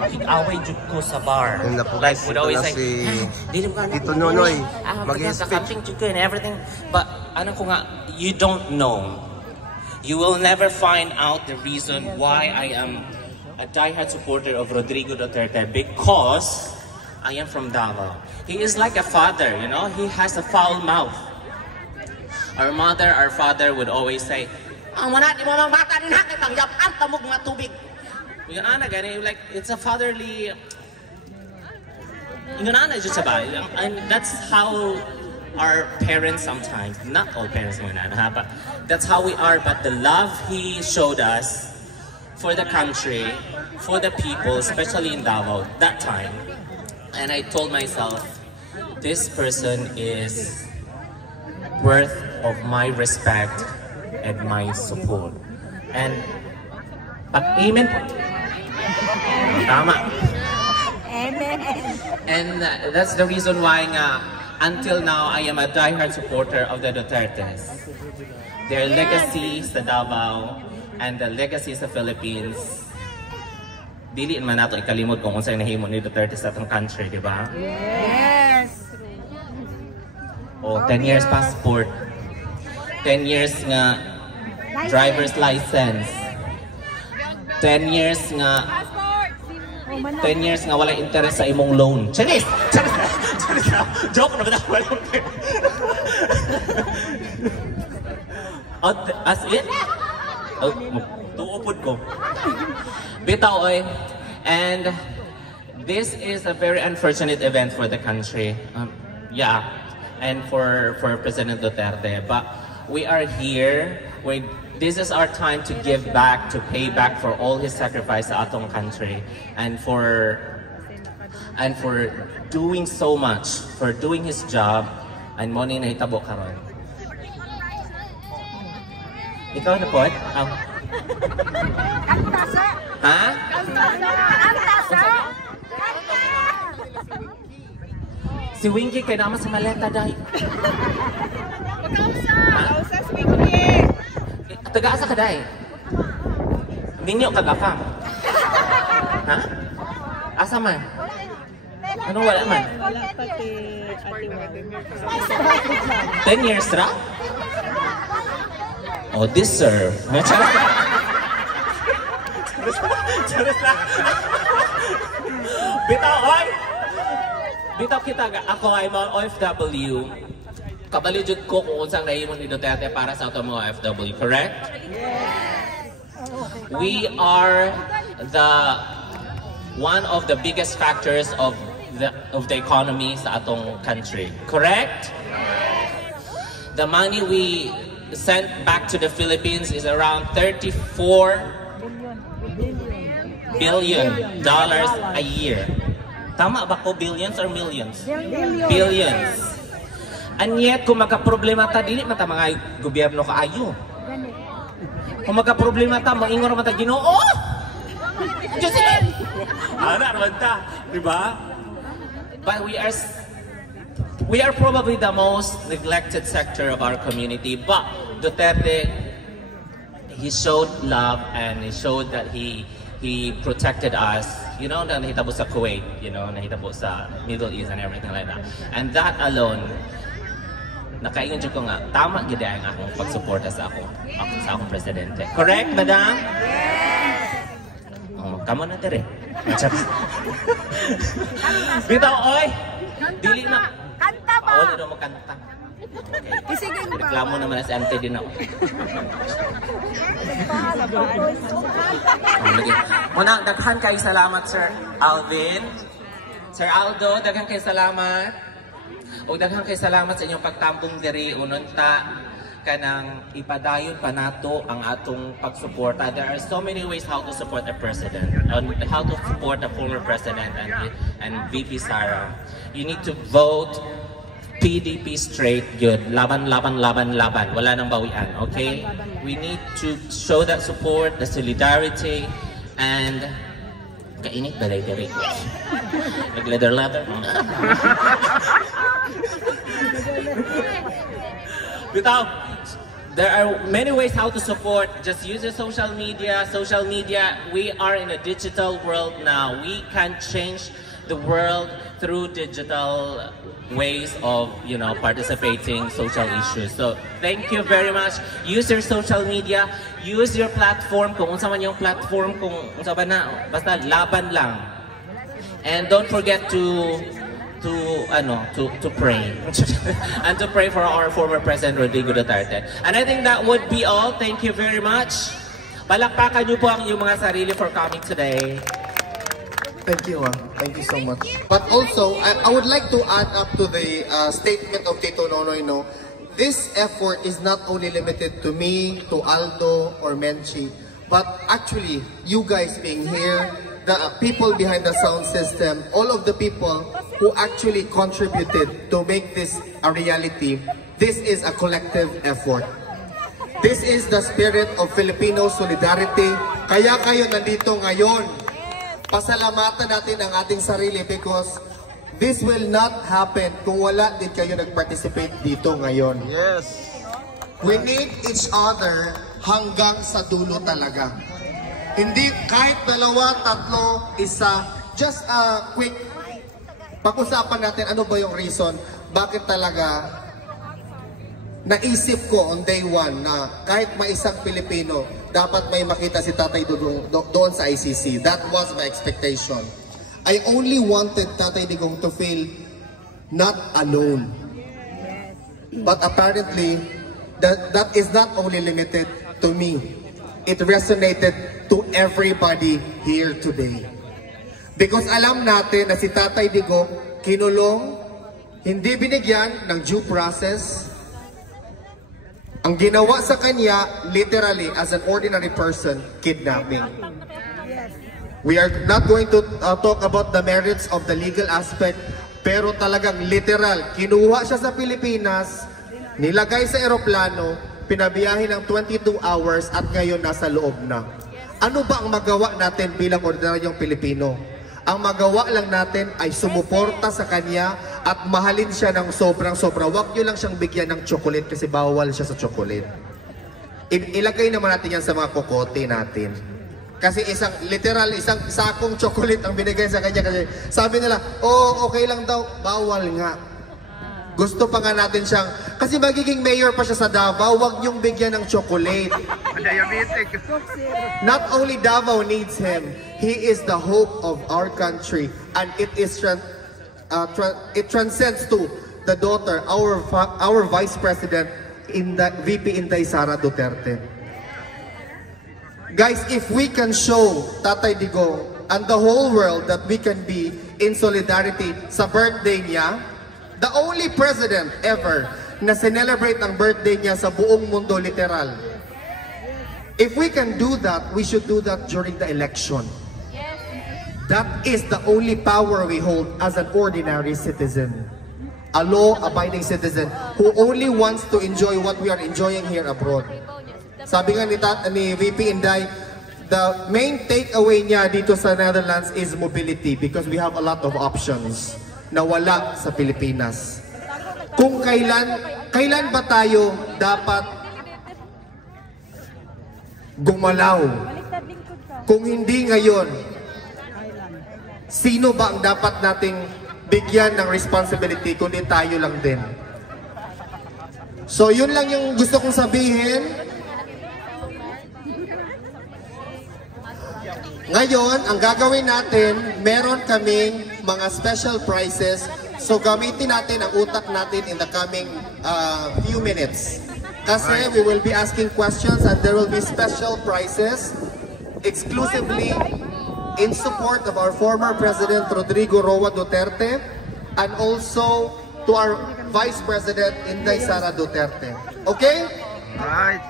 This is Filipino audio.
makik-away jud ko sa bar. Like, would always say, Tito Nonoy, mag-speech and everything. But, ano ko nga, you don't know. You will never find out the reason why I am a diehard supporter of Rodrigo Duterte, because I am from Davao. He is like a father, you know? He has a foul mouth. Our mother, our father would always say, like, it's a fatherly, and that's how our parents sometimes, not all parents, but that's how we are. But the love he showed us for the country, for the people, especially in Davao, that time. And I told myself, this person is worth of my respect and my support. And amen. Tama. Amen. And that's the reason why until now I am a diehard supporter of the Dutertes. Their legacy sa Davao and the legacy sa Philippines, dili man nato ikalimot kung unsay nahimo ni Duterte sa atong country, di ba? Yes. O 10 years passport, 10 years nga driver's license, 10 years nga 10 years nga wala interest sa imong loan. Charis! Charis! Charis! Joke na ba na? As in? Tuupod ko. Bitaw oy. And this is a very unfortunate event for the country. Yeah. And for President Duterte. But we are here. This is our time to give back, to pay back for all his sacrifice sa atong country, and for doing so much, for doing his job, and mo ni nahitabo karon. Ikaw na po? Ha? Si Winky kay naman sa maleta dahil. Kausa si Winky. Taga-asa ka dahil? Ninyo kagapang. Ha? Asa man? Anong wala man? Wala pati ati 10 years ra? Oh, deserve. Bitaw, oy! Bitaw kita, ako ay mga OFW. Kabalijud ko kung unsang nahimon ni Duterte para sa ato mga OFW, correct? Yes. We are one of the biggest factors of the economy sa atong country, correct? The money we sent back to the Philippines is around $34 billion a year. Tama ba ko? Billions or millions? Billions. And yet, kung magka-problema ta, dili man ta mga gobyerno kaayo. Kung magka-problema ta, maingor man ta Ginoo. Diyos sila! Ano naman ta? Diba? But we are probably the most neglected sector of our community. But Duterte, he showed love and he showed that he protected us. You know, nahitabo sa Kuwait, you know, nahitabo sa Middle East and everything like that. And that alone, nakaingon ko nga, tama gid ang akong pagsuporta sa akong presidente. Correct, madam? Yes. Oh, kamo na dire. Bitaw oy. Dili na. Kanta ba? Wala daw makanta. Okay. Isigin ba? Reklamo naman sa ante din ako. Muna, daghan kay salamat, Sir Alvin. Sir Aldo, daghan kay salamat. O daghang kay salamat sa inyong pagtambong diri unon ta kanang ipadayon pa nato ang atong pagsuporta. There are so many ways how to support a president, how to support a former president and VP Sara. You need to vote PDP straight, good. Laban, laban, laban, laban. Wala nang bawian, okay? We need to show that support, the solidarity, and kainit balay diri. Nag-leather. Bitaw, there are many ways how to support. Just use your social media. Social media, we are in a digital world now. We can change the world through digital ways of, you know, participating social issues. So thank you very much. Use your social media. Use your platform. Kung unsa man yung platform, kung unsa ba na, basta laban lang. And don't forget to pray and to pray for our former President Rodrigo Duterte. And I think that would be all. Thank you very much. Palakpakan niyo po ang iyong mga sarili for coming today. Thank you, thank you so much. But also, I would like to add up to the statement of Tito Nonoy. No, this effort is not only limited to me, to Aldo or Menchi, but actually you guys being here, the people behind the sound system, all of the people who actually contributed to make this a reality. This is a collective effort. This is the spirit of Filipino solidarity. Kaya kayo nandito ngayon. Pasalamatan natin ang ating sarili because this will not happen kung wala din kayo nag-participate dito ngayon. Yes. We need each other hanggang sa dulo talaga. Hindi kahit dalawa, tatlo, isa, just a quick pag-usapan natin ano ba yung reason bakit talaga naisip ko on day one na kahit maisang Pilipino dapat may makita si Tatay Digong doon sa ICC. That was my expectation. I only wanted Tatay Digong to feel not alone. But apparently that is not only limited to me. It resonated to everybody here today. Because alam natin na si Tatay Digong kinulong, hindi binigyan ng due process. Ang ginawa sa kanya, literally, as an ordinary person, kidnapping. We are not going to talk about the merits of the legal aspect, pero talagang literal, kinuha siya sa Pilipinas, nilagay sa eroplano, pinabiyahin ng 22 hours at ngayon nasa loob na. Ano ba ang magawa natin bilang ordinaryong Pilipino? Ang magawa lang natin ay sumuporta sa kanya at mahalin siya ng sobrang-sobra. Huwag nyo lang siyang bigyan ng chocolate kasi bawal siya sa chocolate. Ilagay naman natin yan sa mga kokote natin. Kasi isang sakong chocolate ang binigay sa kanya kasi sabi nila, oh okay lang daw, bawal nga. Gusto pa nga natin siyang, kasi magiging mayor pa siya sa Davao, huwag niyong bigyan ng chocolate. Not only Davao needs him, he is the hope of our country. And it transcends to the daughter, our Vice President, VP Inday Sara Duterte. Guys, if we can show Tatay Digong and the whole world that we can be in solidarity sa birthday niya, the only president ever na celebrate ang birthday niya sa buong mundo, literal. If we can do that, we should do that during the election. That is the only power we hold as an ordinary citizen. A law-abiding citizen who only wants to enjoy what we are enjoying here abroad. Sabi nga ni VP Inday, the main takeaway niya dito sa Netherlands is mobility because we have a lot of options na wala sa Pilipinas. Kung kailan ba tayo dapat gumalaw? Kung hindi ngayon, sino ba ang dapat nating bigyan ng responsibility kundi tayo lang din? So yun lang yung gusto kong sabihin. Ngayon, ang gagawin natin, meron kaming mga special prizes. So gamitin natin ang utak natin in the coming few minutes. Kasi we will be asking questions and there will be special prizes exclusively in support of our former President Rodrigo Roa Duterte and also to our Vice President Inday Sara Duterte. Okay? Right.